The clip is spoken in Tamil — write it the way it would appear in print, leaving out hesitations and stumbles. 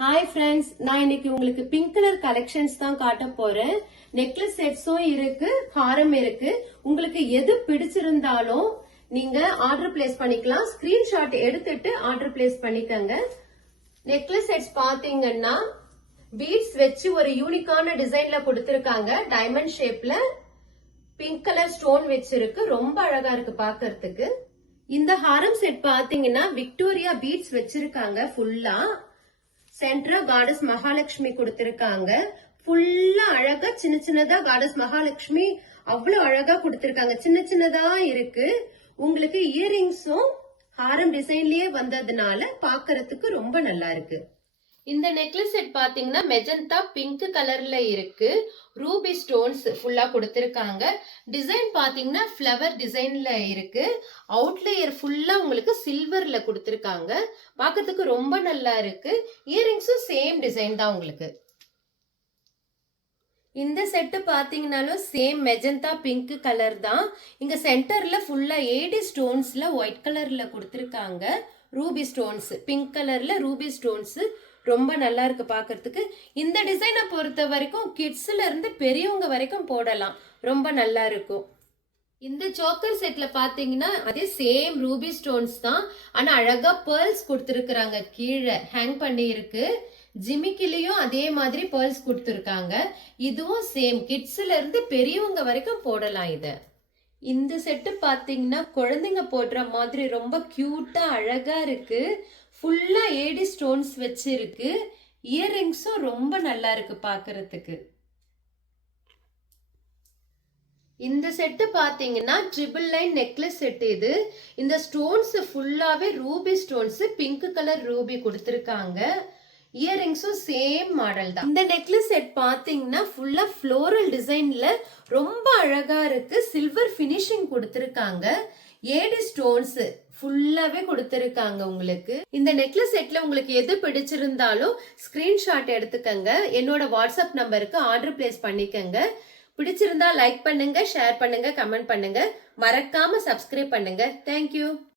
ஹாய் ஃப்ரெண்ட்ஸ், நான் இன்னைக்கு உங்களுக்கு பிங்க் கலர் கலெக்ஷன்ஸ் தான் காட்ட போறேன். நெக்லஸ் செட்ஸும் இருக்கு, ஹாரம் இருக்கு. உங்களுக்கு எது பிடிச்சிருந்தாலும் நீங்க ஆர்டர் பிளேஸ் பண்ணிக்கலாம். ஸ்கிரீன்ஷாட் எடுத்துட்டு ஆர்டர் பிளேஸ் பண்ணிக்கங்க. நெக்லஸ் செட்ஸ் பாத்தீங்கன்னா பீட்ஸ் வச்சு ஒரு யூனிக்கான டிசைன்ல கொடுத்திருக்காங்க. டைமண்ட் ஷேப்ல பிங்க் கலர் ஸ்டோன் வச்சிருக்கு. ரொம்ப அழகா இருக்கு பாக்குறதுக்கு. இந்த ஹாரம் செட் பாத்தீங்கன்னா விக்டோரியா பீட்ஸ் வச்சிருக்காங்க. ஃபுல்லா சென்டரா காடஸ் மகாலட்சுமி கொடுத்திருக்காங்க. ஃபுல்லா அழகா சின்ன சின்னதா காடஸ் மகாலட்சுமி அவ்வளவு அழகா கொடுத்திருக்காங்க. சின்ன சின்னதா இருக்கு. உங்களுக்கு இயரிங்ஸும் ஹாரம் டிசைன்லயே வந்ததுனால பாக்குறதுக்கு ரொம்ப நல்லா இருக்கு. இந்த நெக்லஸ் செட் பாத்தீங்கன்னா மெஜந்தா பிங்க் கலர்ல இருக்கு. ரூபி ஸ்டோன்ஸ் ஃபுல்லா கொடுத்திருக்காங்க. டிசைன் பாத்தீங்கன்னா ஃபிளவர் டிசைன்ல இருக்கு. அவுட்லேயர் ஃபுல்லா உங்களுக்கு சில்வர்ல கொடுத்திருக்காங்க. பாக்கிறதுக்கு ரொம்ப நல்லா இருக்கு. இயரிங்ஸும் சேம் டிசைன் தான் உங்களுக்கு. இந்த செட்டு பாத்தீங்கன்னாலும் சேம் மெஜந்தா பிங்க் கலர் தான். இங்க சென்டர்ல ஃபுல்லா ஏடி ஸ்டோன்ஸ்ல ஒயிட் கலர்ல கொடுத்திருக்காங்க. ரூபி ஸ்டோன்ஸ் பிங்க் கலர்ல ரூபி ஸ்டோன்ஸ் ரொம்ப நல்லா இருக்கு பாக்குறதுக்கு. இந்த டிசைனை பொறுத்த வரைக்கும் கிட்ஸ்ல இருந்து பெரியவங்க வரைக்கும் போடலாம். ரொம்ப நல்லா இருக்கும். இந்த சோக்கர் செட்ல பாத்தீங்கன்னா அதே சேம் ரூபி ஸ்டோன்ஸ் தான். ஆனா அழகா பேர்ல்ஸ் கொடுத்திருக்காங்க. கீழே ஹேங் பண்ணி இருக்கு. ஜிமிக்கிலையும் அதே மாதிரி பேர்ல்ஸ் கொடுத்திருக்காங்க. இதுவும் சேம் கிட்ஸ்ல இருந்து பெரியவங்க வரைக்கும் போடலாம் இத. இந்த செட்டு பாத்தீங்கன்னா குழந்தைங்க போடுற மாதிரி ரொம்ப கியூட்டா அழகா இருக்கு. ஃபுல்லா ஏடி ஸ்டோன்ஸ் வச்சிருக்கு. இயரிங்ஸும் ரொம்ப நல்லா இருக்கு பாக்குறதுக்கு. இந்த செட்டு பாத்தீங்கன்னா ட்ரிபிள் லைன் நெக்லஸ் செட் இது. இந்த ஸ்டோன்ஸ் ஃபுல்லாவே Ruby stones pink colour Ruby கொடுத்திருக்காங்க. இயரிங்ஸும் சேம் மாடல் தான். இந்த நெக்லஸ் செட் பாத்தீங்கன்னா ஃபுல்லா ஃப்ளோரல் டிசைன்ல ரொம்ப அழகா இருக்கு. சில்வர் பினிஷிங் கொடுத்திருக்காங்க. ஏடி ஸ்டோன்ஸ் ஃபுல்லாவே கொடுத்திருக்காங்க உங்களுக்கு. இந்த நெக்லஸ் செட்ல உங்களுக்கு எது பிடிச்சிருந்தாலும் ஸ்கிரீன்ஷாட் எடுத்துக்கங்க. என்னோட வாட்ஸ்அப் நம்பருக்கு ஆர்டர் பிளேஸ் பண்ணிக்கங்க. பிடிச்சிருந்தா லைக் பண்ணுங்க, ஷேர் பண்ணுங்க, கமெண்ட் பண்ணுங்க. மறக்காம சப்ஸ்கிரைப் பண்ணுங்க. தேங்க்யூ.